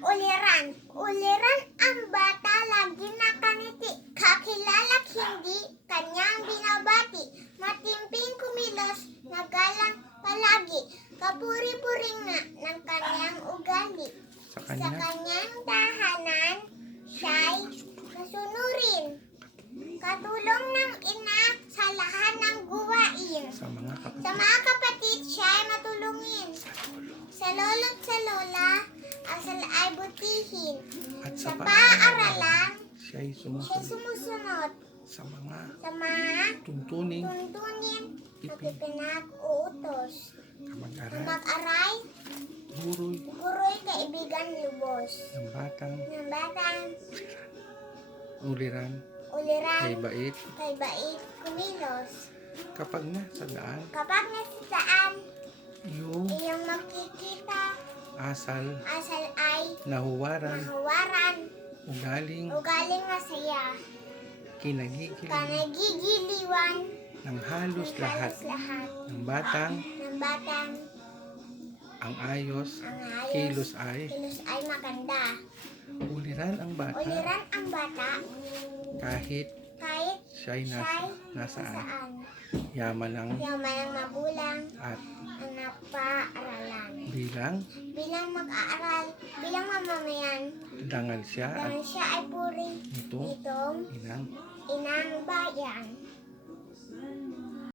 uliran. Uliran ang bata, lagi nakangiti. Kakilala't hindi kanyang binabati. Matimping kumilos, nagalang palagi. Kapuri-puring na ng kanyang ugali. Sa Sa kanya, kanyang tahanan, siya'y nasunurin. Katulong ng ina sa lahat ng gawain. sa mga Sa kapatid, mga kapatid, siya'y matulungin. Sa lolo't sa lola, asal ay butihin. at Sa sa paaralan, siya'y siya sumusunod sumusunod. sa mga Sa mga tuntuning tuntunin at ipinag-uutos. kamag-aral, Mag-aray, guroy guro'y kaibigan lubos. ng batang Ng batang uliran uliran, ay bait kay bait kumilos. kapag nasa daan Kapag nasisaan, yung iyong makikita, asal asal ay nahuwaran nahawaran, ugaling ugaling masaya, kinagigil kanagigiliwan, ng halos ng lahat halos lahat, ng batang ng batang ang ayos ang ayos, kilos ay kilos ay maganda. uliran ang bata Uliran ang bata, kahit kahit siya'y siya'y nasaan nasaan. yaman ng Yaman ang magulang, at ang napaaralan. bilang Bilang mag-aaral, bilang mamamayan, dangal siya at dahil siya ay puri nitong nitong inang inang bayan.